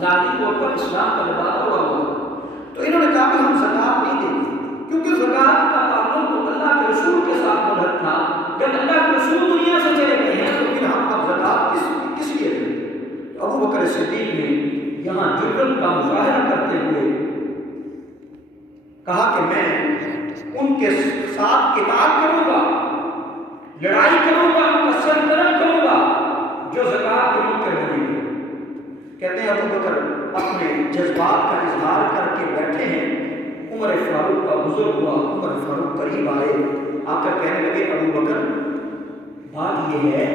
ظاہری طور پر اسلام کا لباس ہوا ہوا۔ تو انہوں نے کہا کہ ہم زکوٰۃ نہیں دیں گے، کیونکہ زکوٰۃ کا تعلق تو اللہ کے رسول کے ساتھ ملحق تھا۔ جب اللہ کے رسول دنیا سے چلے گئے ہیں تو پھر ہم اب زکوٰۃ کس لیے دیں؟ تو ابو بکر صدیق نے یہاں جرأت کا مظاہرہ کرتے ہوئے کہا کہ میں ان کے ساتھ قتال کروں گا، لڑائی کروں گا، کسر کروں گا جو زکوٰۃ کے منکر بنیں گے۔ کہتے ہیں ابو بکر اپنے جذبات کا اظہار کر کے بیٹھے ہیں، عمر فاروق کا بزرگ ہوا، عمر فاروق قریب آئے، آ کر کہنے لگے ابو بکر بات یہ ہے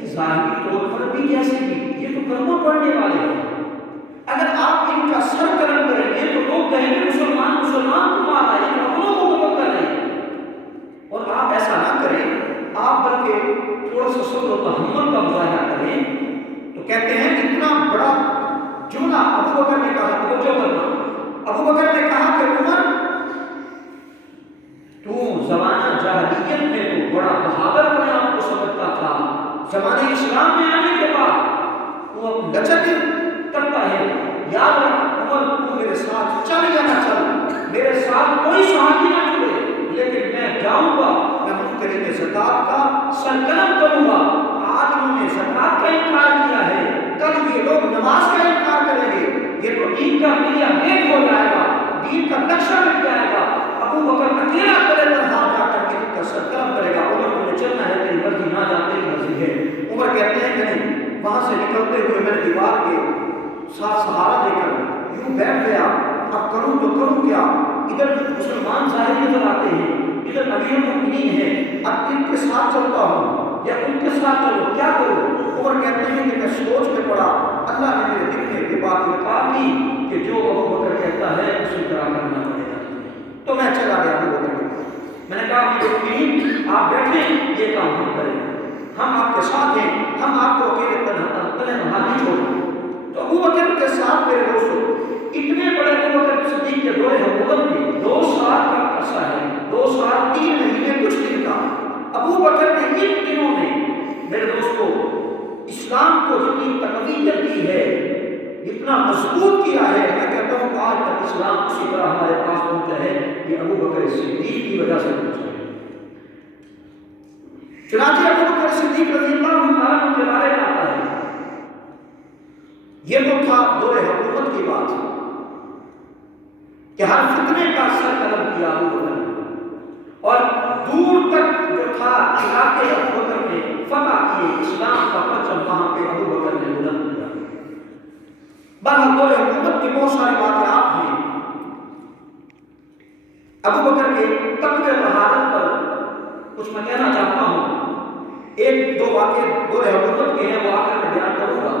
کہ ظاہری طور پر بھی جیسے بھی یہ تو کلمہ پڑھنے والے ہیں، اگر آپ ان کا سر قلم کریں گے تو لوگ کہیں گے مسلمان تمہارا یہ اپنوں کو قتل کر رہے ہیں، اور آپ ایسا نہ کریں، آپ بلکہ تھوڑا سا صبر و تحمل کا مظاہرہ کریں۔ تو کہتے ہیں اتنا بڑا جملہ ابو بکر نے کہا، توجہ کرنا، ابو بکر نے کہا کہ عمر تو زمانہ جاہلیت میں تو بڑا بہادر اپنے آپ کو سمجھتا تھا، زمانے اسلام میں آنے کے بعد وہ لچک کرتا ہے، یاد رکھ عمر تو میرے ساتھ چل یا نہ چل، میرے ساتھ کوئی صحابی نہ جڑے، لیکن میں جاؤں گا، میں منکرین زکوٰۃ کا سرقلم کروں گا۔ آج انہوں نے زکوٰۃ کا انکار کیا ہے، کل یہ لوگ نماز کا انکار کریں گے، یہ تو دین کا میرا بیٹ ہو جائے گا، دین کا نقشہ مٹ جائے گا۔ ابو بکر اکیلا کرے تنہا جا کر کے ان کا سرقلم کرے گا، عمر کو نے چلنا ہے تیری مرضی، نہ جا تیری مرضی ہے۔ عمر کہتے ہیں کہ نہیں، وہاں سے نکلتے ہوئے میں نے دیوار کے ساتھ سہارا دے کر یوں بیٹھ گیا، اب کروں تو کروں کیا، ادھر مسلمان ظاہر نظر آتے ہیں، ادھر امیر المؤمنین ہیں، اب ان کے ساتھ چلتا ہوں یا ان کے ساتھ چلو، کیا کروں؟ عمر کہتے ہیں کہ میں سوچ میں پڑا، اللہ نے میرے دل میں یہ بات نکال دی کہ جو ابو بکر کہتا ہے اسی طرح کرنا پڑے گا۔ تو میں چلا گیا ابو بکر کے پاس، میں نے کہا امیر آپ بیٹھیں، یہ کام ہم کریں، ہم آپ کے ساتھ ہیں، ہم آپ کو اکیلے تنہا نہیں چھوڑیں۔ تو ابو بکر کے ساتھ میرے دوستوں اتنے بڑے ابو بکر صدیق کے دور حکومت میں 2 سال کا عرصہ ہے، 2 سال 3 مہینے کچھ دن کا، ابو بکر نے ان دنوں میں میرے دوستوں اسلام کو جتنی تقویت دی ہے، اتنا مضبوط کیا ہے، میں کہتا ہوں آج تک اسلام اسی طرح ہمارے پاس پہنچا ہے، یہ ابو بکر صدیق کی وجہ سے پہنچا ہے۔ چنانچہ ابو بکر صدیق رضی اللہ عنہ کے بارے میں آتا ہے، یہ تو تھا دور حکومت کی بات کہ ہر فتنے کا سر قلم کیا ابو بکر نے، اور دور تک جو تھا علاقے ابو بکر نے فتح کیے، اسلام کا پرچم وہاں پہ ابو بکر نے بلند کیا۔ بہرحال دور حکومت کی بہت ساری واقعات ہیں، ابو بکر کے تقوی بہادر پر کچھ میں کہنا چاہتا ہوں، 1-2 واقعے دور حکومت کے ہیں، وہ آ کر میں بیان کروں گا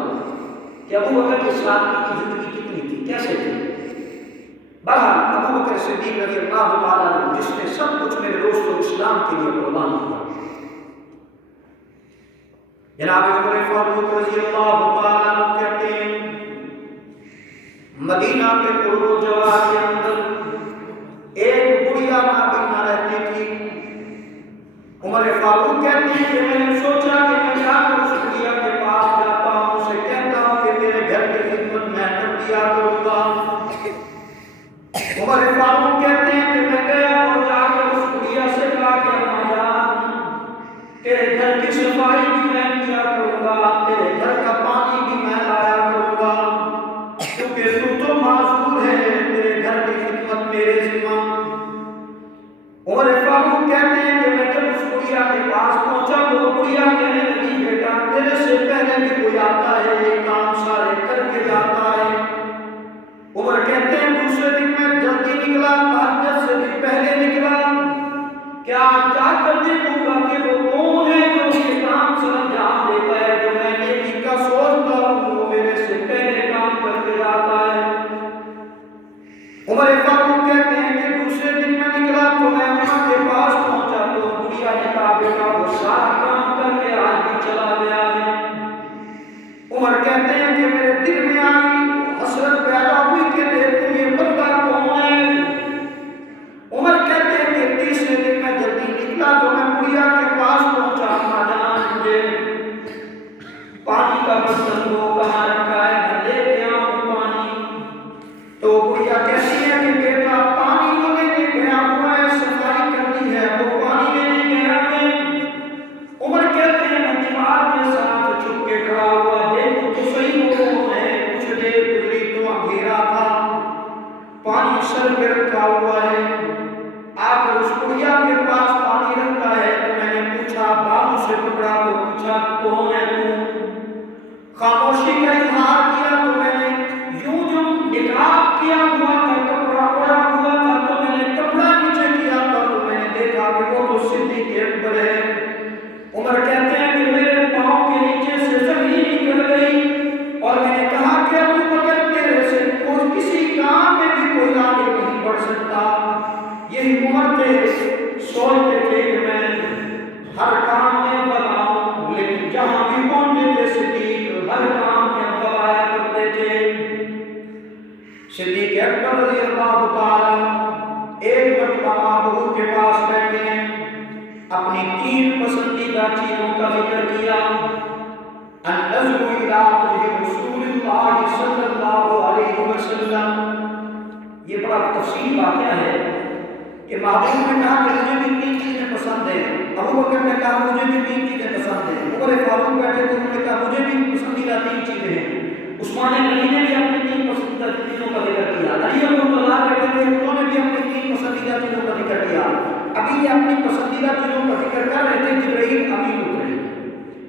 کہ ابو بکر کے ساتھ کی زندگی کتنی تھی، کیسے تھی۔ بہرحال ابو بکر صدیق رضی اللہ تعالیٰ عنہ جس نے سب کچھ میرے دوستوں اسلام کے لیے قربان کیا، جناب عمر فاروق رضی اللہ تعالیٰ عنہ کہتے ہیں مدینہ کے قرب و جوار کے اندر ایک بڑھیا نابینا رہتی تھی۔ عمر فاروق کہتے ہیں کہ میں نے سوچا کہ میں جا کر اس بڑھیا کے پاس جاتا ہوں، اسے کہتا ہوں کہ میرے گھر کی خدمت میں کر دیا کروں گا۔ عمر فاروق کہتے ہیں کہ میں گیا اور جا کر اس بڑھیا سے کہا کہ اما جان تیرے گھر کی صفائی بھی میں کیا کروں گا، تیرے گھر کا پانی بھی میں لایا کروں گا، کیونکہ تو معذور ہے، تیرے گھر کی خدمت میرے ذمہ۔ عمر فاروق کہتے ہیں کہ میں جب اس بڑھیا کے پاس پہنچا تو بڑھیا کہنے لگی بیٹا تیرے سے پہلے بھی کوئی آتا ہے یہ کام سارے کر کے جاتا ہے۔ عمر کہتے ہیں دوسرے دن میں جلدی نکلا، تہجد سے بھی پہلے نکلا، کیا جا کر دیکھوں گا کہ وہ کون ہے جو یہ کام سر انجام دیتا ہے، جو میں نیکی کا سوچتا ہوں وہ میرے سے پہلے کام کر کے جاتا ہے۔ عمر فاروق کہتے ہیں کہ دوسرے دن میں نکلا تو میں اماں کے پاس پہنچا تو بڑھیا نے کہا بیٹا وہ سارا کام کر کے آج بھی چلا گیا ہے۔ عمر کہتے ہیں کہ میرے دل میں آئی حسرت پیدا ہوئی کہ دیکھو یہ بندہ کون ہے۔ عمر کہتے ہیں کہ تیسرے دن میں جلدی نکلا تو میں بڑھیا کے پاس ہی عمر تھے سوچتے تھے کہ میں ہر کام میں اول آؤں، لیکن جہاں بھی پہنچتے تھے صدیق ہر کام میں اول آیا کرتے تھے۔ صدیق اکبر رضی اللہ تعالیٰ ایک مرتبہ محبوب کے پاس بیٹھے ہیں، اپنی 3 پسندیدہ چیزوں کا ذکر کیا۔ النظر الى وجه رسول اللہ صلی اللہ علیہ وسلم، یہ بڑا تفصیل واقعہ ہے کہ محبوب نے کہا کہ مجھے بھی 3 چیزیں پسند ہیں، ابو بکر نے کہا مجھے بھی 3 چیزیں پسند ہیں، عمر فاروق بیٹھے تھے انہوں نے کہا مجھے بھی پسندیدہ 3 چیزیں ہیں، عثمان غنی نے بھی اپنی 3 پسندیدہ چیزوں کا ذکر کیا، علی رضی اللہ بیٹھے تھے انہوں نے بھی اپنی 3 پسندیدہ چیزوں کا ذکر کیا۔ ابھی یہ اپنی پسندیدہ چیزوں کا ذکر کر رہے تھے، جبرائیل امین اترے،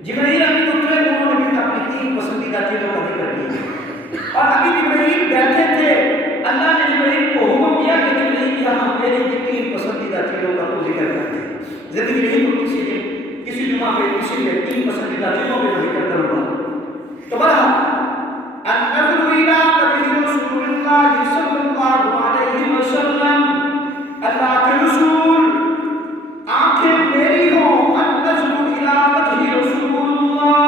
جبرائیل امین اترے انہوں نے بھی اپنی 3 پسندیدہ چیزوں کا ذکر کیا، اور ابھی جبرائیل بیٹھے تھے، اللہ نے جبرائیل کو حکم دیا کہ جبرائیل یہاں میری 3 پسندیدہ چیزوں کا تو ذکر کرتے ہیں۔ زندگی نہیں تو کسی جمعہ پہ کسی میں 3 پسندیدہ چیزوں پہ ذکر کروں گا۔ تو بہرحال النظر الى وجه رسول اللہ صلی اللہ علیہ وسلم، اللہ کے رسول آنکھیں میری ہوں، النظر الى وجه رسول اللہ،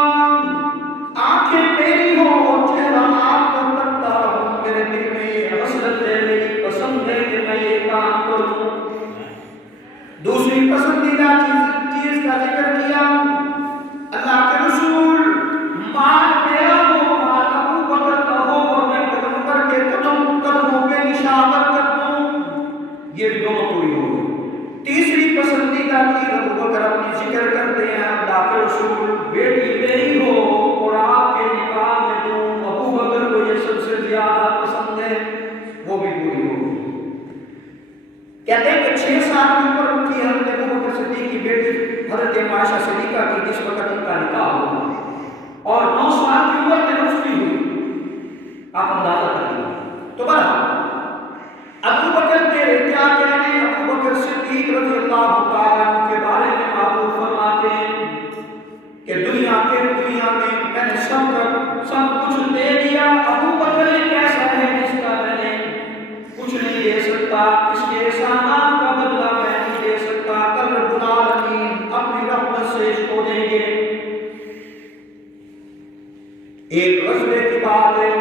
آنکھیں میری ہوں اور چہرہ آپ کا تکتا رہوں، میرے دل میں یہ حسرت ہے، میری پسند ہے کہ میں یہ کام کروں۔ دوسری پسندیدہ چیز کا ذکر کیا، اللہ کے رسول مال میرا ہو، مال ابو بکر کا ہو اور میں پیغمبر کے قدموں پہ نشاور کر دوں، یہ بھی دونوں پوری ہو گئی۔ تیسری پسندیدہ چیز ابو بکر اپنی ذکر کرتے ہیں، اللہ کے رسول بیٹی میری ہو اور آپ کے نکاح میں دوں، ابو بکر کو یہ سب سے زیادہ پسند ہے، وہ بھی پوری ہو گئی۔ کہتے ہیں کہ 6 سال کی عمر تھی حضرت ابو بکر صدیق کی بیٹی حضرت عائشہ صدیقہ کی، جس وقت ان کا نکاح ہوا، اور 9 سال کی عمر میں رشدی ہوئی، آپ اندازہ کریے۔ تو بہرحال ابو بکر کے کیا کہنے، ابو بکر صدیق رضی اللہ تعالیٰ عنہ کے بارے میں محبوب فرماتے ہیں کہ دنیا میں میں نے سب کچھ دے دیا، ابو بکر ایک ایسا ہے جس کا میں نے کچھ نہیں دے سکتا، اس کے احسانات کا بدلہ میں نہیں دے سکتا، کل رب العالمین اپنی رحمت سے اس کو دیں گے۔ ایک غزوے کی بات ہے،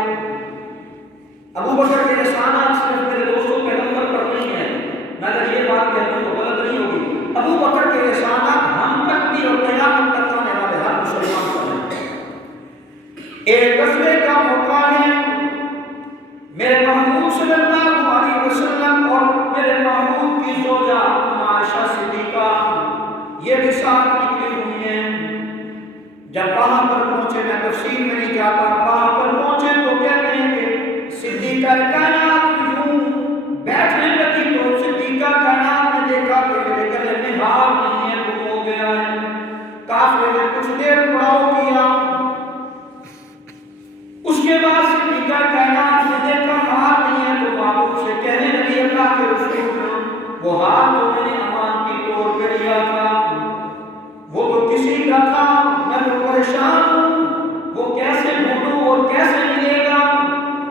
ابو بکر کے احسانات صرف میرے دوستوں پیغمبر پر نہیں ہے، میں اگر یہ بات کہتا ہوں تو غلط نہیں ہوگی، ابو بکر کے احسانات ہم تک بھی اور قیامت تک آنے والے ہر مسلمان پر ہیں۔ ایک غزوے کا موقع ہے، میرے محبوب صلی اللہ علیہ وسلم اور میرے محبوب کی زوجہ عائشہ صدیقہ یہ بھی ساتھ نکلی ہوئی ہیں۔ جب وہاں پر پہنچے، میں تفصیل میں نہیں جاتا، وہاں پر پہنچے تو کہتے ہیں کہ صدیقہ کائنات یوں بیٹھنے لگی تو صدیقہ کائنات نے دیکھا کہ میرے گلے میں ہار نہیں ہے، گم ہو گیا ہے۔ کافر نے کچھ دیر پڑاؤ کیا، اس کے بعد صدیقہ کائنات نے دیکھا ہار نہیں ہے تو محبوب سے کہنے لگی اللہ کے رسول وہ ہار تو میں نے امان کی طور پہ لیا تھا، وہ تو کسی کا تھا، میں تو پریشان ہوں، وہ کیسے ڈھونڈوں اور کیسے ملے گا؟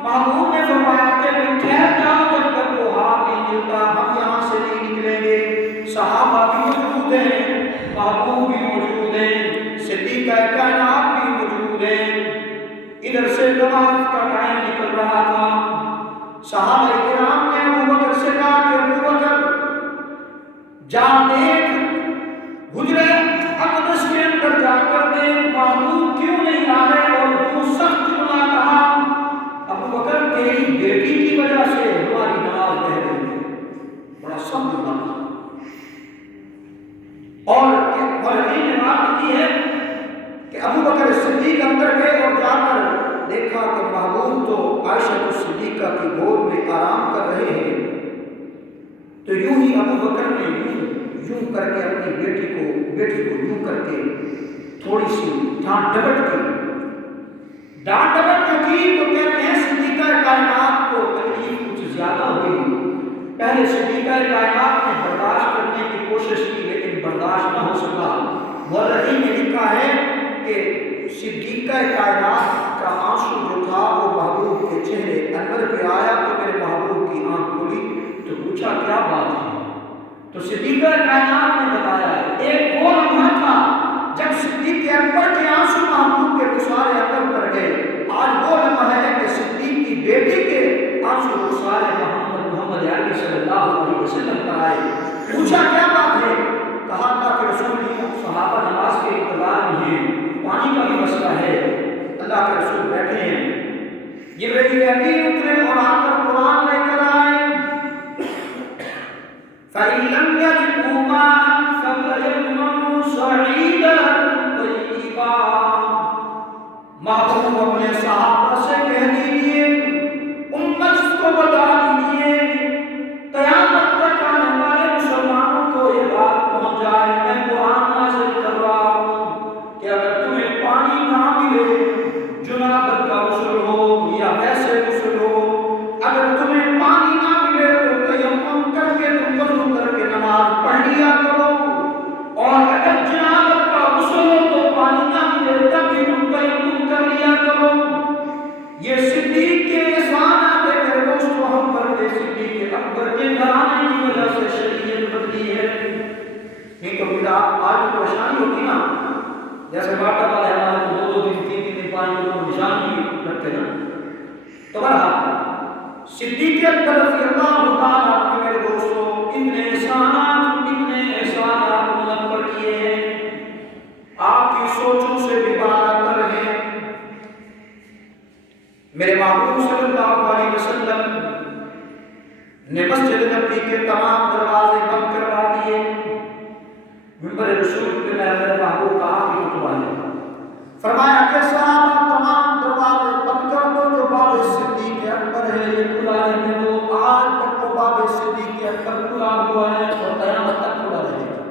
محبوب نے فرمایا کہ ٹھہر جاؤ جب تک وہ ہار نہیں ملتا، ہم یہاں سے نہیں نکلیں گے۔ صحابہ بھی موجود ہیں، محبوب بھی موجود ہیں، صدیقہ کائنات بھی موجود ہیں۔ ادھر سے نماز کا ٹائم نکل رہا تھا، صحابہ کرام نے ابو بکر سے کہا کہ ابو بکر جا دیکھ حجرہ اقدس کے اندر جا کر دیکھ محبوب کیوں نہیں آ رہے اور کیوں سخت جملہ کہا، ابو بکر تیری بیٹی کی وجہ سے ہماری نماز بہ گئی ہے، بڑا سخت جملہ۔ اور مولوی نے بات کی ہے کہ ابو بکر صدیق اندر گئے اور جا کر دیکھا کہ محبوب تو عائشہ صدیقہ کی گود میں آرام کر رہے ہیں، تو یوں ہی ابو بکر نے یوں کر کے اپنی بیٹی کو یوں کر کے تھوڑی سی ڈانٹ ڈپٹ کی تو کہتے ہیں صدیقہ کائنات کو تکلیف کچھ زیادہ ہوئی۔ پہلے صدیقہ کائنات نے برداشت کرنے کی کوشش کی لیکن برداشت نہ ہو سکا۔ مورخین نے لکھا ہے کہ صدیقہ کائنات کا آنسو جو تھا وہ محبوب کے چہرے انور پہ آیا تو میرے محبوب کی آنکھ کھلی تو پوچھا کیا بات ہے؟ کائنات نے بتایا ہے۔ ایک وہ لمحہ تھا جب صدیق اکبر کے آنسو محبوب کے گسار عقل پر گئے، آج وہ لمحہ ہے کہ صدیق کی بیٹی کے آنسو گسار محمد عربی صلی اللہ علیہ وسلم پر آئے۔ پوچھا کیا بات ہے؟ کہا اللہ کے رسول نے صحابہ نماز کے انتظار میں ہیں، پانی کا بھی مسئلہ ہے۔ اللہ کے رسول بیٹھے ہیں، جبرائیل امین اترے اور آ کر قرآن لے کر آئے۔ فَإِن لَّمْ يَجِدُوا مَاءً فَلْيَمْنَعُوا صَعِيدًا طَيِّبًا۔ محبوب اپنے صحابہ سے کہہ دیجیے، امت کو بتا دیجیے، قیامت تک آنے والے مسلمانوں کو یہ بات پہنچ جائے، میں قرآن نازل کر رہا ہوں کہ اگر تمہیں پانی نہ ملے، جنابت کا غسل ہو یا ویسے غسل ہو، اگر تمہیں پانی نہ ملے تو تیمم کر کے تم وضو کر کے نماز پڑھ لیا کرو، اور اگر جنابت کا غسل ہو تو پانی نہ ملے تب بھی تم تیمم کر لیا کرو۔ یہ صدیق کے احسانات ہے میرے دوستو، ہم پر کے صدیق اکبر کے گھرانے کی وجہ سے شریعت بدلی ہے۔ نہیں تو پھر آج تو پریشانی ہوتی نا، جیسے واٹر والے ہمارے کو 2 دن 3 دن پانی کو نشان بھی رکھتے نا۔ تو بہرحال صدیق اکبر رضی اللہ تعالیٰ عنہ میرے دوستو اتنے احسانات امت پر کیے ہیں، آپ کی سوچوں سے بھی بالاتر ہیں۔ میرے محبوب صلی اللہ علیہ وسلم نے مسجد نبی کے تمام دروازے بند کروا دیے۔ منبر رسول پہ میرے محبوب کا آخری خطبہ ہے، فرمایا کہ صحابہ تمام دروازے بند کر دو، جو باب صدیق اکبر ہے یہ کھلا رہنے دو۔ آج تک وہ باب صدیق اکبر کھلا ہوا ہے اور قیامت تک کھلا رہے گا۔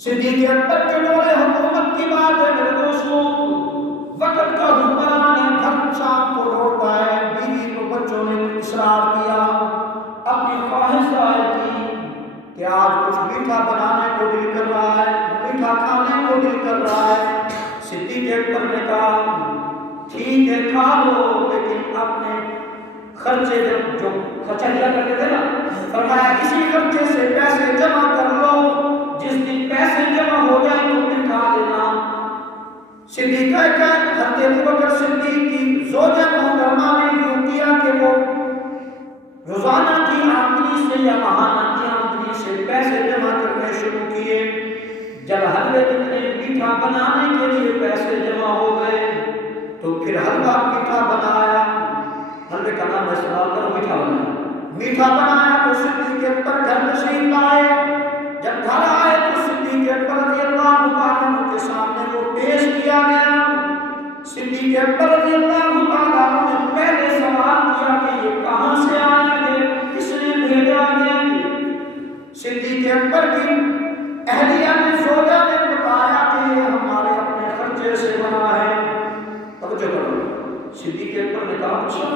صدیق اکبر کے دور حکومت کی بات ہے میرے دوستوں، وقت کا حکمران ہے، گھر شام کو لوٹتا ہے، بیوی کو بچوں نے اصرار کیا، اپنی خواہش ظاہر کی کہ آج کچھ میٹھا بنانے کو دل کر رہا ہے، میٹھا کھانے کو دل کر رہا ہے۔ صدیق اکبر نے کہا ٹھیک ہے کھا لو، لیکن اپنے خرچے جو خرچہ لیا کرتے تھے نا، فرمایا اسی خرچے سے پیسے جمع کر لو، جس دن پیسے جمع ہو جائیں تو پھر کھا لینا۔ صدیق اکبر حضرت ابوبکر صدیق کی زوجہ محترمہ نے یوں کیا کہ وہ روزانہ کی آمدنی سے یا ماہانہ کی آمدنی سے پیسے جمع کرنے شروع کیے۔ جب حلوے جتنے میٹھا بنانے کے لیے پیسے جمع ہو گئے تو پھر حلوہ میٹھا بنایا، حلوے کا نام استعمال کرو، میٹھا بنایا، میٹھا بنایا تو صدیق اکبر گھر تشریف لائے۔ جب گھر آئے تو صدیق اکبر رضی اللہ عنہ کے سامنے وہ پیش کیا گیا۔ صدیق اکبر رضی اللہ عنہ نے پہلے سوال کیا کہ یہ کہاں سے آیا ہے، کس نے بھیجا ہے؟ صدیق اکبر کی اہلیہ نے زوجہ نے بتایا کہ یہ ہمارے اپنے خرچے سے بنا ہے۔ توجہ کرو، صدیق اکبر نے کہا اچھا،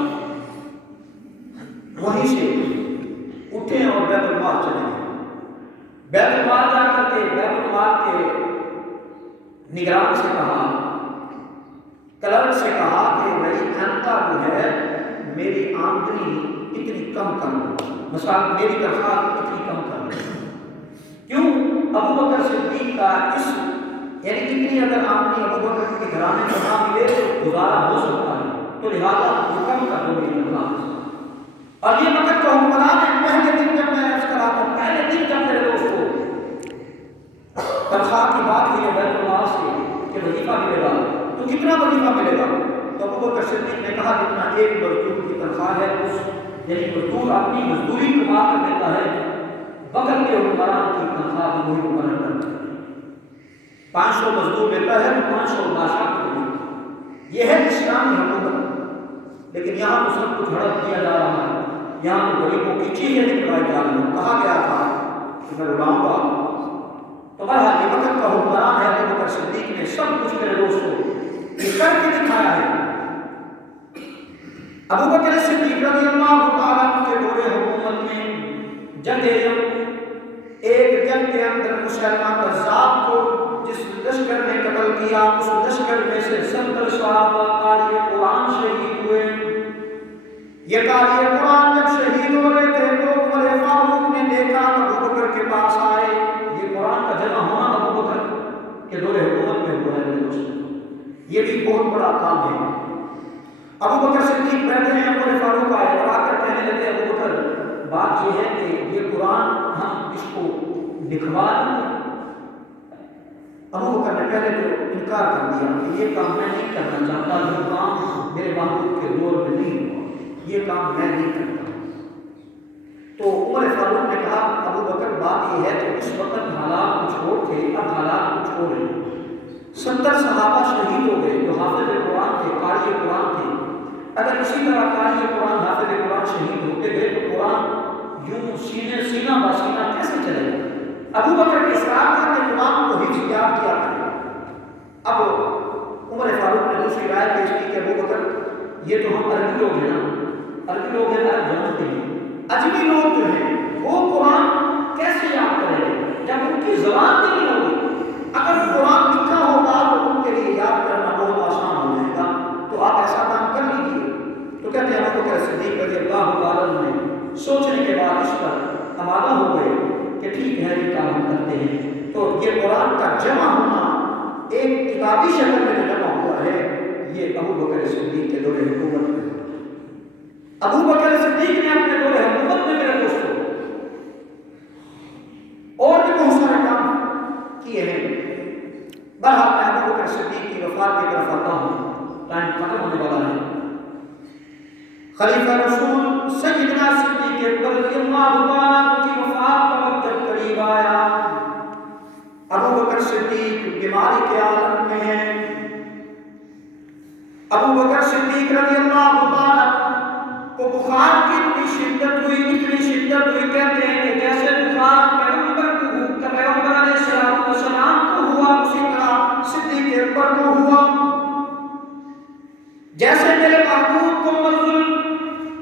وہیں سے اٹھے اور بیت المال چلے گئے۔ بیت المال جا کر کے بیت المال کے نگران سے کہا، کلرک سے کہا کہ میری تنخواہ جو ہے میری آمدنی اتنی کم کر دو، مثلا میری تنخواہ اتنی کم کر دو۔ کیوں؟ ابوبکر صدیق کا اس یعنی اتنی اگر آمدنی ابوبکر کے گھرانے کو نہ ملے تو گزارا ہو سکتا ہے، تو لہٰذا وہ کم کر دو میری تنخواہ۔ اور یہ وقت کا حکمران ہے، پہلے دن جب میں عرض کرا تھا، پہلے دن جب میرے دوستوں تنخواہ کی بات ہوئی ہے بیت المال سے کہ وظیفہ ملے گا، تو کتنا وظیفہ ملے گا؟ تو ابوبکر صدیق نے کہا جتنا ایک مزدور کی تنخواہ ہے، اس یعنی مزدور اپنی مزدوری کما کر دیتا ہے، وقت کے حکمران کی تنخواہ بھی وہی مقرر کرتا ہے۔ 500 مزدور لیتا ہے تو 500 بادشاہ کو دیتا۔ یہ ہے اسلامی حکومت، لیکن یہاں تو سب کچھ ہڑپ دیا جا رہا ہے، یہاں تو غریبوں کی چیزیں نکلوائی جا رہی ہیں۔ کہا گیا تھا کہ میں اڑاؤں گا، تو بہرحال یہ وقت کا حکمران ہے ابوبکر صدیق نے سب کچھ میرے دوستوں یہ کر کے دکھایا ہے۔ ابوبکر صدیق رضی اللہ تعالیٰ عنہ کے دور حکومت میں جنگ ایک جنگ کے اندر مسلمان کذاب کو جس لشکر نے قتل کیا، اس لشکر میں سے 70 صحابہ قاری قرآن شہید ہوئے۔ یہ قاری قرآن جب شہید ہو رہے تھے تو عمر فاروق نے دیکھا ابوبکر یہ بھی بہت بڑا کام ہے۔ ابو بکر صدیق بیٹھے ہیں، عمر فاروق آئے اور آ کر کہنے لگے ابو بکر بات یہ ہے کہ یہ قرآن ہم اس کو لکھوا دیں۔ ابو بکر نے پہلے تو انکار کر دیا کہ یہ کام میں نہیں کرنا چاہتا، یہ کام میرے محبوب کے دور میں نہیں ہوا، یہ کام میں نہیں کرتا۔ تو عمر فاروق نے کہا ابو بکر بات یہ ہے کہ اس وقت حالات کچھ اور تھے، اب حالات کچھ اور ہیں۔ 70 صحابہ شہید ہو گئے جو حافظ قرآن تھے، قاری قرآن تھے۔ اگر اسی طرح قاری قرآن حافظ قرآن شہید ہوتے گئے تو قرآن یوں سینہ بسینہ کیسے چلے گا؟ ابو بکر کے اصرار تھا کہ قرآن کو حفظ یاد کیا کرے۔ اب عمر فاروق نے دوسری رائے پیش کی کہ ابو بکر یہ تو ہم عربی لوگ ہیں نا، عربی لوگ ہیں، عرب جانتے ہیں، اجمی لوگ جو ہیں وہ قرآن کیسے یاد کریں گے جب ان کی زبان بھی نہیں ہوگی؟ اگر قرآن لکھا ہوگا تو ان کے لیے یاد کرنا بہت آسان ہو جائے گا، تو آپ ایسا کام کر لیجیے۔ تو کہتے ہیں ابو بکر صدیق رضی اللہ تعالیٰ عنہ سوچنے کے بعد اس پر آمادہ ہو گئے کہ ٹھیک ہے یہ کام ہم کرتے ہیں۔ تو یہ قرآن کا جمع ہونا ایک کتابی شکل میں جو جمع ہوا ہے یہ ابو بکر صدیق کے دور حکومت میں۔ ابو بکر صدیق نے اپنے دور حکومت میں میرے دوستوں اور بھی بہت سارے کام کیے ہیں۔ بہرحال میں ابو بکر صدیق کی وفات کی طرف آتا ہوں، ٹائم ختم ہونے والا ہے۔ خلیفہ رسول سیدنا صدیق اکبر رضی اللہ تعالیٰ عنہ کی وفات کا وقت جب قریب آیا، ابو بکر صدیق بیماری کے عالم میں ہیں۔ ابو بکر صدیق رضی اللہ تعالیٰ کو بخار کی اتنی شدت ہوئی، کہتے ہیں کہ جیسے بخار پیغمبر علیہ السلام کو ہوا اسی طرح صدیق اکبر کو ہوا۔ جیسے میرے محبوب کو منزل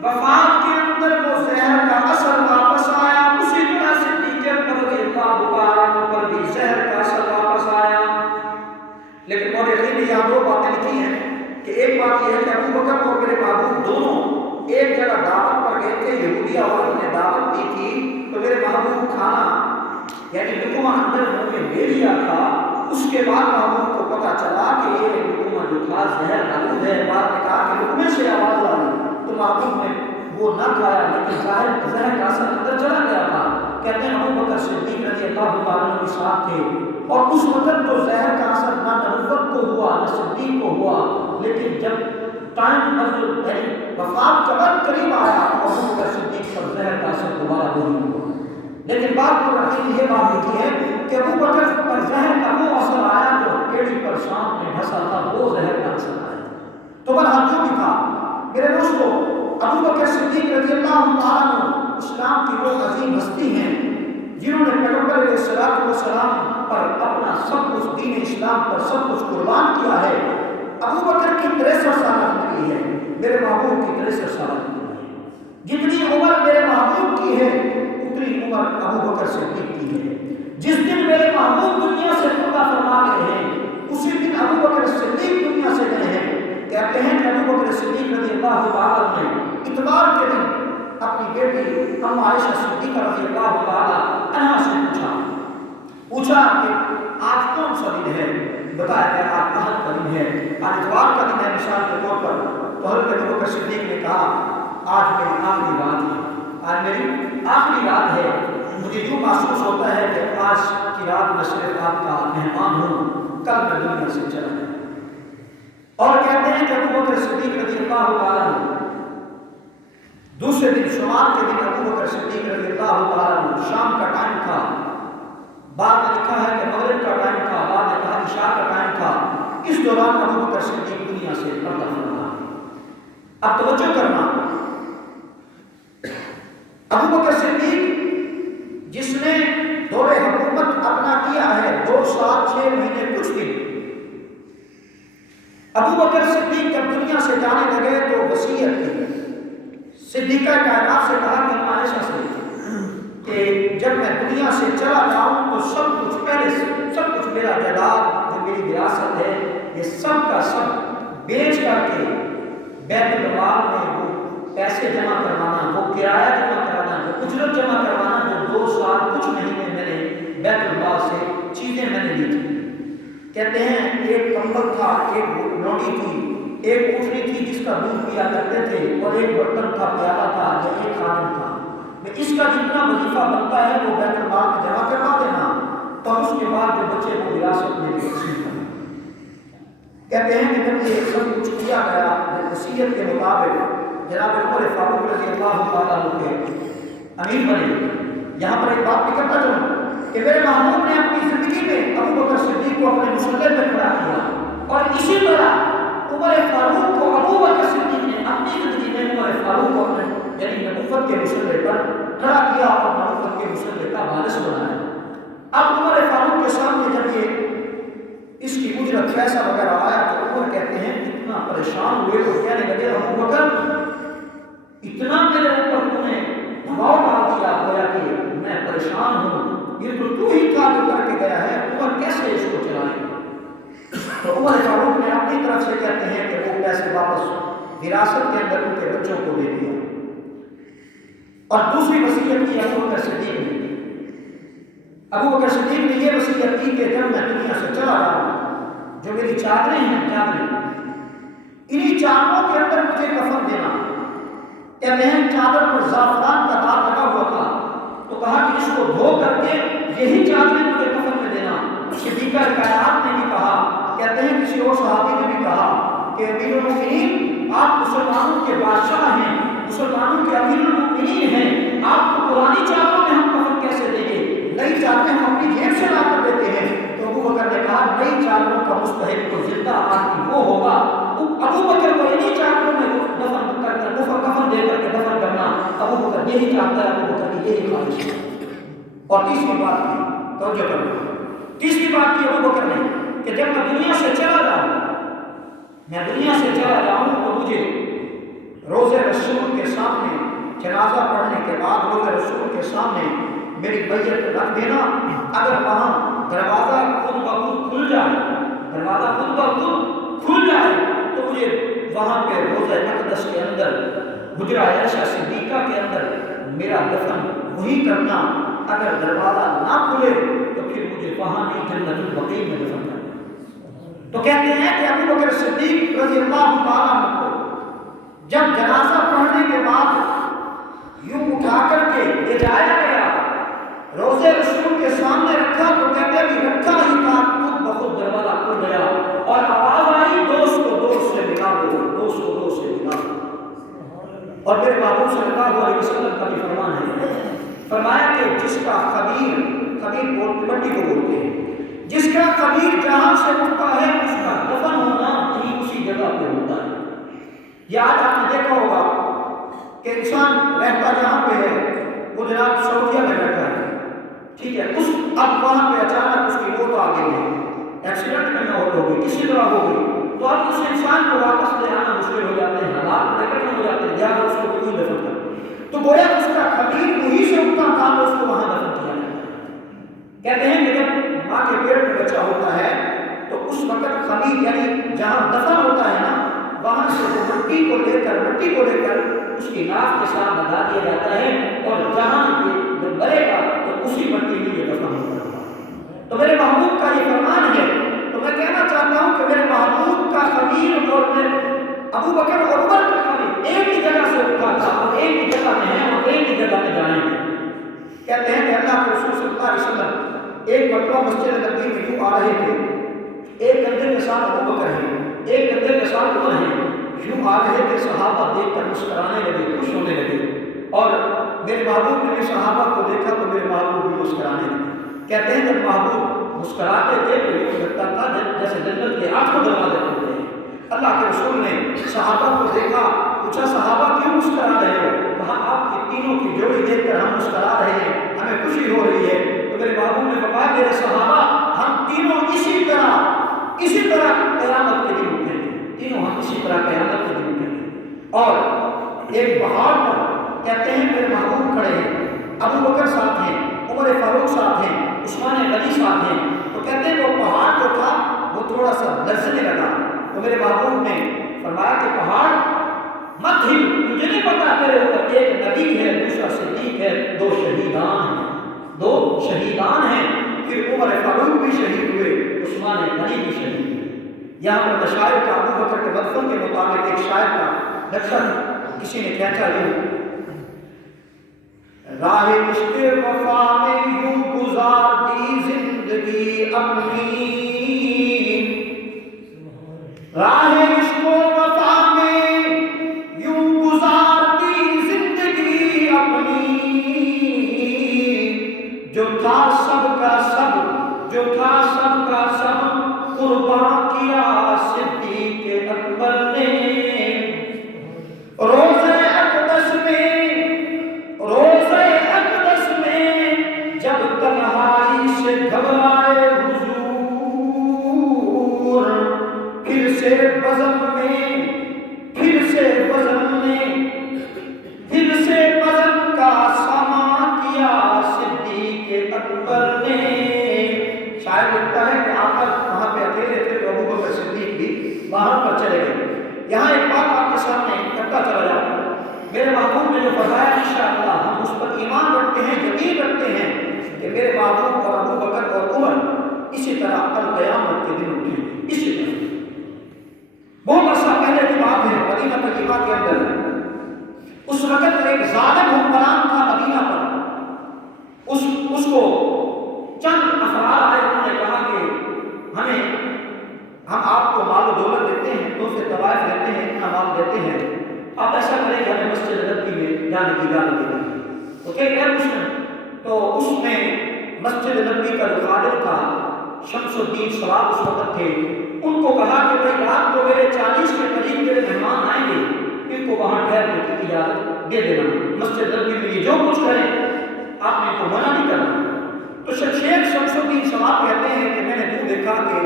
وفات کے اندر وہ زہر کا اثر واپس آیا، اسی طرح صدیق اکبر رضی اللہ تعالیٰ پر بھی زہر کا اثر واپس آیا۔ لیکن مورخین نے یہاں دو باتیں لکھی ہیں کہ ایک بات یہ ہے کہ ابو بکر اور میرے محبوب دونوں ایک جگہ دعوت پر گئے تھے، یہودی عورت نے دعوت دی تھی، تو میرے محبوب کھانا یعنی لقمہ اندر منہ میں لے لیا تھا۔ اس کے بعد محبوب کو پتہ چلا کہ یہ لقمہ جو تھا زہر آلود ہے۔ بعد نے کہا کہ لقمے سے آواز آئی تو محبوب نے وہ نہ کھایا، لیکن زہر کا اثر اندر چلا گیا تھا۔ کہتے ہیں ابو بکر صدیق رضی اللہ تعالیٰ عنہ کے ساتھ تھے، اور اس وقت تو زہر کا اثر نہ نبوت کو ہوا نہ صدیق کو ہوا، لیکن جب ٹائم وفات کا وقت قریب آیا ابو بکر صدیق پر زہر کا اثر دوبارہ نہیں ہوا۔ لیکن بعد میں رحیم یہ بات لکھی ہے کہ ابو بکر پر زہر کا وہ اثر آیا جو پیڑی پر شام میں ڈھسا تھا، وہ زہر کا اثر آیا۔ تو بہرحال جو بھی تھا میرے دوستو، ابو بکر صدیق رضی اللہ تعالیٰ عنہ اسلام کی وہ عظیم ہستی ہیں جنہوں نے پیغمبر علیہ السلام پر اپنا سب کچھ، دین اسلام پر سب کچھ قربان کیا ہے۔ ابو بکر کی 63 سالہ زندگی ہے، میرے محبوب کی 63 سالہ زندگی ہے۔ جتنی عمر میرے محبوب کی ہے اتنی عمر ابو بکر صدیق کی ہے۔ جس دن میرے محبوب دنیا سے خدا فرما گئے ہیں اسی دن ابو بکر صدیق دنیا سے گئے ہیں۔ کہتے ہیں کہ ابو بکر صدیق رضی اللہ تعالیٰ نے اتوار کے دن اپنی بیٹی ام عائشہ صدیقہ رضی اللہ تعالیٰ عنہا سے پوچھا کہ آج کون سا دن ہے؟ بتایا کہ آج احد کا دن ہے، آج اتوار کا دن ہے مثال کے طور پر۔ تو حضرت ابو بکر صدیق نے کہا آج میری آخری رات ہے، آج میری آخری رات ہے، مجھے یوں محسوس ہوتا ہے کہ آج کی رات میں صرف آپ کا مہمان ہوں، کل میں دنیا سے چلا جائوں۔ اور کہتے ہیں کہ ابو بکر صدیق رضی اللہ تعالیٰ عنہ دوسرے دن شمال کے دن ابو بکر صدیق رضی اللہ تعالیٰ عنہ شام کا ٹائم تھا، بعد میں لکھا ہے کہ مغرب کا ٹائم تھا، بعد میں کہا عشاء کا ٹائم تھا، اس دوران ابو بکر صدیق دنیا سے پردہ فرما۔ اب توجہ کرنا، ابو بکر صدیق جس نے دور حکومت اپنا کیا ہے 2 سال 6 مہینے کچھ دن، ابو بکر صدیق جب دنیا سے جانے لگے تو وصیت کی، صدیقہ کائنات سے کہا کہ عائشہ سے کہ جب میں دنیا سے چلا جاؤں تو سب کچھ پہلے سے سب کچھ میرا جائیداد جو میری وراثت ہے یہ سب کا سب بیچ کر کے بیت المال میں وہ پیسے جمع کروانا، وہ کرایہ جمع کرانا، وہ اجرت جمع کروانا جو 2 سال کچھ مہینے میں نے بیت المال سے چیزیں میں نے لی تھی۔ کہتے ہیں ایک کمبل تھا، ایک لونڈی تھی، ایک اونٹنی تھی جس کا دودھ پیا کرتے تھے، اور ایک برتن تھا، پیالہ تھا، یا ایک خادم تھا، میں اس کا جتنا وظیفہ بنتا ہے وہ بیت المال میں جمع کروا دینا، تو اس کے بعد جو بچے کو وراثت میں تقسیم کرنا۔ کہتے ہیں کہ جب یہ سب کچھ کیا گیا وصیت کے مطابق جناب عمر فاروق رضی اللہ تعالیٰ عنہ کے امیر بنے۔ یہاں پر ایک بات نکلتا چلوں کہ میرے محبوب نے اپنی زندگی میں ابو بکر صدیق کو اپنے مسلح میں کھڑا کیا، اور اسی طرح عمر فاروق کو ابو بکر صدیق نے اپنی زندگی میں عمر فاروق کو اپنے یعنی نبوت کے مسلح پر کھڑا کیا اور نبوت کے مسلح کا وارث بنایا۔ اب عمر فاروق کے سامنے جب یہ اس کی اجرت پیسہ وغیرہ آیا تو عمر کہتے ہیں اتنا پریشان ہوئے تو کہنے لگے ابو بکر اتنا میرے اوپر تو نے دباؤ ڈال دیا، گویا کہ میں پریشان ہوں، یہ تو ہی تھا جو کر کے گیا ہے، عمر کیسے اس کو چلائیں؟ تو عمر فاروق نے اپنی طرف سے کہتے ہیں کہ وہ پیسے واپس وراثت کے اندر ان کے بچوں کو دے دیا۔ اور دوسری وصیت کی ابو بکر صدیق نے، ابو بکر صدیق نے یہ وصیت کی کہ جب میں دنیا سے چلا رہا ہوں، جو میری چادریں ہیں چادریں، انہی چادروں کے اندر مجھے کفن دینا۔ کہتے ہیں چادر پر زعفران کا داغ لگا ہوا تھا، تو کہا کہ اس کو دھو کر کے یہی چادریں مجھے کفن میں دینا۔ صدیقہ کائنات نے بھی کہا، کہتے ہیں کسی اور صحابی نے بھی کہا کہ امیر المؤمنین آپ مسلمانوں کے بادشاہ ہیں، مسلمانوں کے امیر المؤمنین ہیں، آپ کو پرانی چادروں میں ہم کفن کیسے دیں گے؟ نئی چادریں ہم اپنی جیب سے لا کر دیتے ہیں۔ تو ابو بکر نے کہا نئی چادروں کا مستحق تو زندہ آدمی وہ ہوگا۔ ابو بکر کو انہی چادروں میں کفن دے کر کے دفن کرنا ابو بکر یہی چاہتا ہے، ابو بکر کی یہی خواہش ہے۔ اور تیسری بات کی توجہ کرنا، تیسری بات کی ابو بکر نے کہ جب میں دنیا سے چلا جاؤں، میں دنیا سے چلا جاؤں تو مجھے روزے رسول کے سامنے جنازہ پڑھنے کے بعد روزے رسول کے سامنے میری بیعت رکھ دینا۔ اگر وہاں دروازہ خود بخود کھل جائے، دروازہ خود بخود کھل جائے تو مجھے وہاں پہ روزہ اقدس کے اندر حجرہ عائشہ صدیقہ کے اندر میرا دفن وہی کرنا۔ اگر دروازہ نہ کھلے تو پھر مجھے وہاں نہیں جنت البقیع میں دفن کرنا۔ تو کہتے ہیں کہ ابو بکر صدیق رضی اللہ تعالیٰ عنہ کو جب جنازہ پڑھنے کے بعد یوں اٹھا کر کے لے جایا گیا، روزے رسول کے سامنے رکھا تو کہتے بھی رکھا ہی تھا خود بخود دروازہ کھل گیا اور آواز آئی دوست کو دوست سے ملا دو، دوست کو دوست سے ملا دو۔ اور میرے محبوب صلی اللہ علیہ وسلم کا بھی فرمان ہے، فرمایا کہ جس کا خبیر مٹی کو بولتے ہیں، جس کا خبیر جہاں سے اٹھتا ہے اس کا دفن ہونا یہی اسی جگہ پہ ہوتا ہے۔ یہ آج آپ نے دیکھا ہوگا کہ انسان رہتا جہاں پہ ہے وہ جناب سعودیہ میں بیٹھا ہے، ٹھیک ہے، اب وہاں پہ اچانک اس کی موت آ گئی ہے، ایکسیڈنٹ میں موت ہو گئی، کسی طرح ہو گئی، تو اب اس انسان کو واپس لے آنا مشکل ہو جاتے ہیں، حالات نکٹ ہو جاتے ہیں، زیادہ اس کو کوئی دفن کر تو گویا اس کا خبیر وہی سے اٹھتا تھا تو اس کو وہاں دفن کیا جاتا۔ کہتے ہیں کہ جب ماں کے پیٹ میں بچہ ہوتا ہے تو اس وقت خبیر یعنی جہاں دفن ہوتا ہے نا وہاں سے مٹی کو لے کر اس کی ناف کے ساتھ لگا دیا جاتا ہے، اور جہاں یہ جب مرے گا تو اسی مٹی میں یہ دفن ہوتا ہے۔ تو میرے محبوب کا یہ فرمان ہے، تو میں کہنا چاہتا ہوں کہ میرے محبوب کا خبیر اور ابو بکر اور عمر کا خبیر ایک ہی جگہ سے اٹھا تھا اور ایک ہی جگہ میں ہے اور ایک ہی جگہ میں جائیں گے۔ کہتے ہیں کہ اللہ کے رسول صلی اللہ علیہ وسلم ایک مرتبہ مسجد نبوی میں یوں آ رہے تھے، ایک کندھے کے ساتھ ابو بکر ہیں، ایک کندھے کے ساتھ عمر ہیں، یوں آ رہے تھے، صحابہ دیکھ کر مسکرانے لگے، خوش ہونے لگے، اور میرے محبوب نے بھی صحابہ کو دیکھا تو میرے محبوب بھی مسکرانے لگے۔ کہتے ہیں جب محبوب مسکراتے تھے تو یوں لگتا تھا جیسے جنت کے 8 دروازے کھلتے ہیں۔ اللہ کے رسول نے صحابہ کو دیکھا، پوچھا صحابہ کیوں مسکرا رہے ہو؟ کہا آپ کی تینوں کی جوڑی دیکھ کر ہم مسکرا رہے ہیں، ہمیں خوشی ہو رہی ہے۔ تو میرے محبوب نے فرمایا میرے صحابہ ہم تینوں اسی طرح قیامت کے دن اٹھیں گے، تینوں ہم اسی طرح قیامت کے دن اٹھیں گے۔ اور ایک پہاڑ پر کہتے ہیں میرے محبوب کھڑے ہیں، ابو بکر ساتھ ہیں، عمر فاروق ساتھ ہیں، عثمان غنی ساتھ ہیں، تو کہتے ہیں وہ پہاڑ جو تھا وہ تھوڑا سا لرزنے لگا، تو میرے محبوب نے فرمایا کہ پہاڑ مت ہل، تجھے نہیں پتا تیرے اوپر ایک نبی ہے، دوسرا صدیق ہے، 2 شہیدان ہیں۔ پھر عمر فاروق بھی شہید ہوئے، عثمان غنی بھی شہید ہوئے۔ یہاں پر مشاعر کا ابو بکر کے مدفن کے مطابق ایک شاعر کا نقشہ کسی نے کھینچا ہے، راہ عشق وفا میں یوں گزار دی زندگی اپنی، راہ عشق و وفا میں یوں گزار دی زندگی اپنی، جو تھا سب کا سب، جو تھا سب کا سب قربان کیا صدیق اکبر نے، روزے اقدس میں، روزے اقدس میں جب تنہائی سے گھبرائے حضور، پھر سے بزم میں، پھر سے بزم میں، پھر سے بزم کا سامان کیا صدیق اکبر نے۔ شاعر لکھتا ہے کہ آقا وہاں پہ اکیلے تھے تو ابو بکر صدیق بھی باہر پر چلے گئے۔ یہاں ایک بات آپ کے سامنے کرتا چلا جاؤں، میرے محبوب نے جو فرمایا انشاءاللہ ہم اس پر ایمان رکھتے ہیں، یقین رکھتے ہیں کہ میرے محبوب اور ابو بکر اور عمر اسی طرح القیامت کے دن اٹھیں، اسی طرح۔ بہت عرصہ پہلے کی بات ہے، مدینہ طیبہ کے اندر اس وقت ایک ظالم حکمران تھا مدینہ پر، اس کو چند افراد آئے، انہوں نے کہا کہ ہم آپ کو مال و دولت دیتے ہیں، تحفے طوائف دیتے ہیں، اتنا مال دیتے ہیں، آپ ایسا کریں کہ ہمیں مسجد نبوی میں جانے کی اجازت دے دیں۔ تو کہ تو اس میں مسجد نبوی کا جو خادم تھا شمس الدین سواب اس وقت تھے، ان کو کہا کہ بھائی رات کو میرے 40 کے قریب میرے مہمان آئیں گے، ان کو وہاں ٹھہرنے کی اجازت دے دینا، مسجد نبوی میں یہ جو کچھ کریں آپ نے ان کو منع نہیں کرنا۔ تو شیخ شمس الدین سواب کہتے ہیں کہ میں نے یوں دیکھا کہ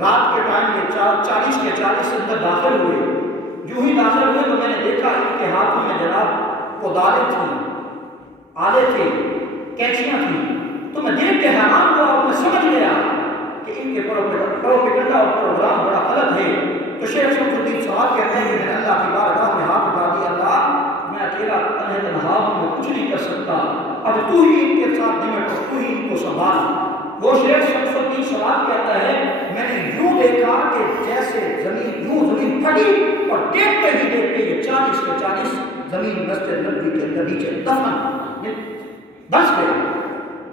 رات کے ٹائم میں 40 کے 40 اندر داخل ہوئے، جو ہی داخل ہوئے تو میں نے دیکھا ان کے ہاتھوں میں جناب کدالیں تھیں، آلے تھے، کینچیاں تھیں، تو میں دیکھ کے حیران ہوا اور میں سمجھ گیا کہ ان کے پروپیگنڈا اور پروگرام بڑا غلط ہے۔ تو شیخ شمس الدین صاحب کہتے ہیں کہ میں نے اللہ کی بارگاہ میں ہاتھ اٹھا دیا، اللہ میں اکیلا تنہا ہوں، میں کچھ نہیں کر سکتا، اب تو ہی ان کے ساتھ نمٹ، تو ہی ان کو سنبھال۔ وہ شیخ شمس الدین صاحب کہتا ہے میں نے یوں دیکھا کہ جیسے زمین پھٹی اور دیکھتے ہی دیکھتے یہ 40 کے 40 زمین مسجد نبوی کے اندر نیچے دفن دس گئے،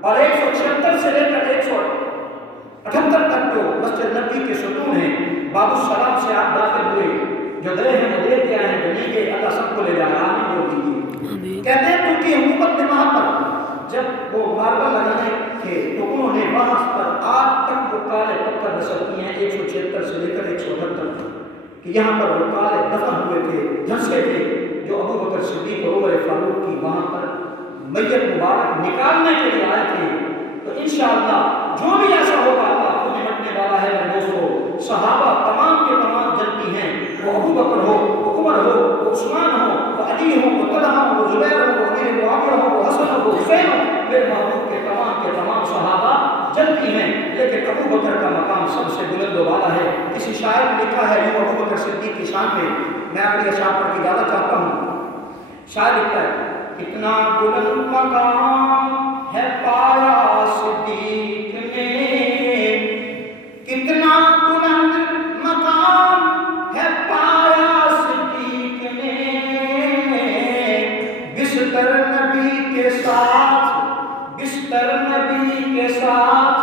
اور 176 سے لے کر 178 تک جو مسجد نبوی کے ستون ہیں، باب السلام سے آپ داخل ہوئے، جو گئے ہیں وہ دیکھ کے آئے ہیں، جو نہیں گئے اللہ سب کو لے جائے، آمین بول دیجیے۔ کہتے ہیں ترکی حکومت نے وہاں پر جب وہ ماربل لگانے تھے تو انہوں نے وہاں پر آج تک وہ کالے پتھر رسم کیے ہیں 176 سے لے کر 178 تک، کہ یہاں پر وہ کالے دفن ہوئے تھے، دھنسے تھے، جو ابو بکر صدیق اور عمر فاروق کی وہاں پر میت مبارک نکالنے کے لیے آئے تھے۔ تو انشاءاللہ جو بھی ایسا ہوگا اللہ خود نمٹنے والا ہے میرے دوستو۔ صحابہ تمام کے تمام جنتی ہیں، وہ ابو بکر ہو، وہ عمر ہو، وہ عثمان ہو، وہ علی ہو، وہ طلحہ ہو، وہ زبیر ہو، وہ امیر معاویہ ہو، وہ حسن ہو، وہ حسین ہو، میرے محبوب کے تمام صحابہ جنتی ہیں، لیکن ابو بکر کا مقام سب سے بلند و بالا ہے۔ کسی شاعر نے لکھا ہے یوں ابو بکر صدیق کی شان میں، میں اگلی اشعار پڑھ کے اجازت چاہتا ہوں۔ شاعر لکھتا ہے کتنا بلند مقام ہے پایا صدیق نے، کتنا بلند مقام ہے پایا صدیق نے، بستر نبی کے ساتھ، بستر نبی کے ساتھ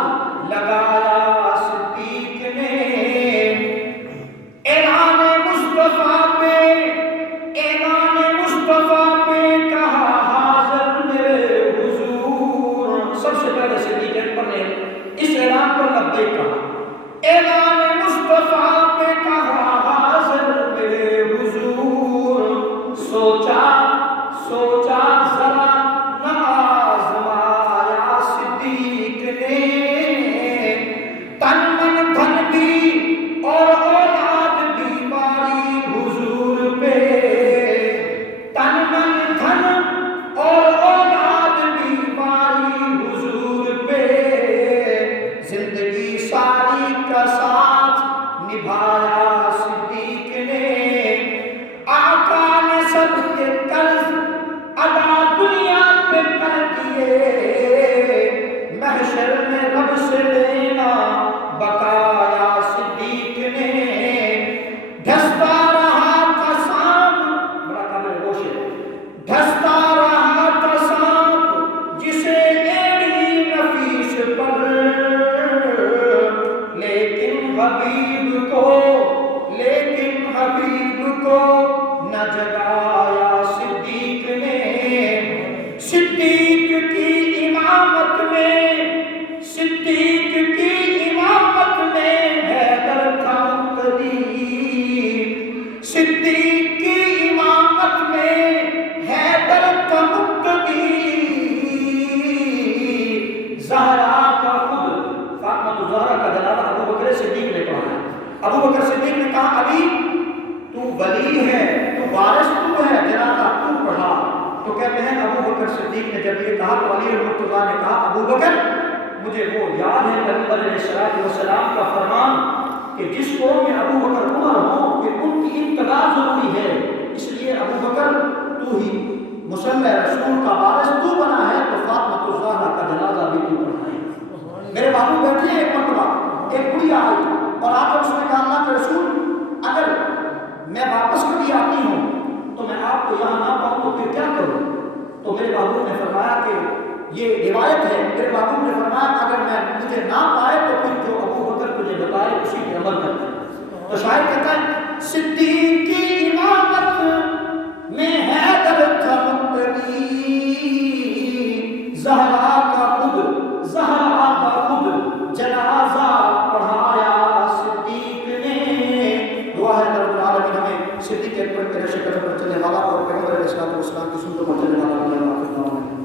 لگایا صدیق نے، اعلان مصطفیٰ پہ، اعلان مصطفیٰ پہ کہا حاضر میرے حضور، نہ جگایا صدیق نے، صدیق کی امامت میں، صدیق کی امامت میں حیدر تھا مقتدی، صدیق کی امامت میں حیدر تھا مقتدی، زہرا کا خود فاطمہ الزہرا کا جنازہ ابو بکر صدیق نے پڑھایا۔ ابو بکر صدیق نے کہا علی تو ولی ہے، تو وارث تو ہے، جنازہ تو پڑھا۔ تو کہتے ہیں ابو بکر صدیق نے جب یہ کہا تو علی المرتضیٰ نے کہا ابو بکر مجھے وہ یاد ہے پیغمبر علیہ السلام کا فرمان کہ جس قوم میں ابو بکر عمر ہوں کہ ان کی ابتدا ضروری ہے، اس لیے ابو بکر تو ہی مصلی رسول کا وارث تو بنا ہے تو فاطمہ الزہرا کا جنازہ بھی تو پڑھائے۔ میرے بابو بیٹھے ہیں، ایک مرتبہ ایک بڑھیا آئی اور آ کر اس نے کہا اللہ کے رسول اگر میں واپس کبھی آتی ہوں تو میں آپ کو یہاں نہ پاؤں تو پھر کیا کروں؟ تو میرے بابو نے فرمایا کہ یہ روایت ہے، میرے بابو نے فرمایا اگر میں مجھے نہ پائے تو پھر جو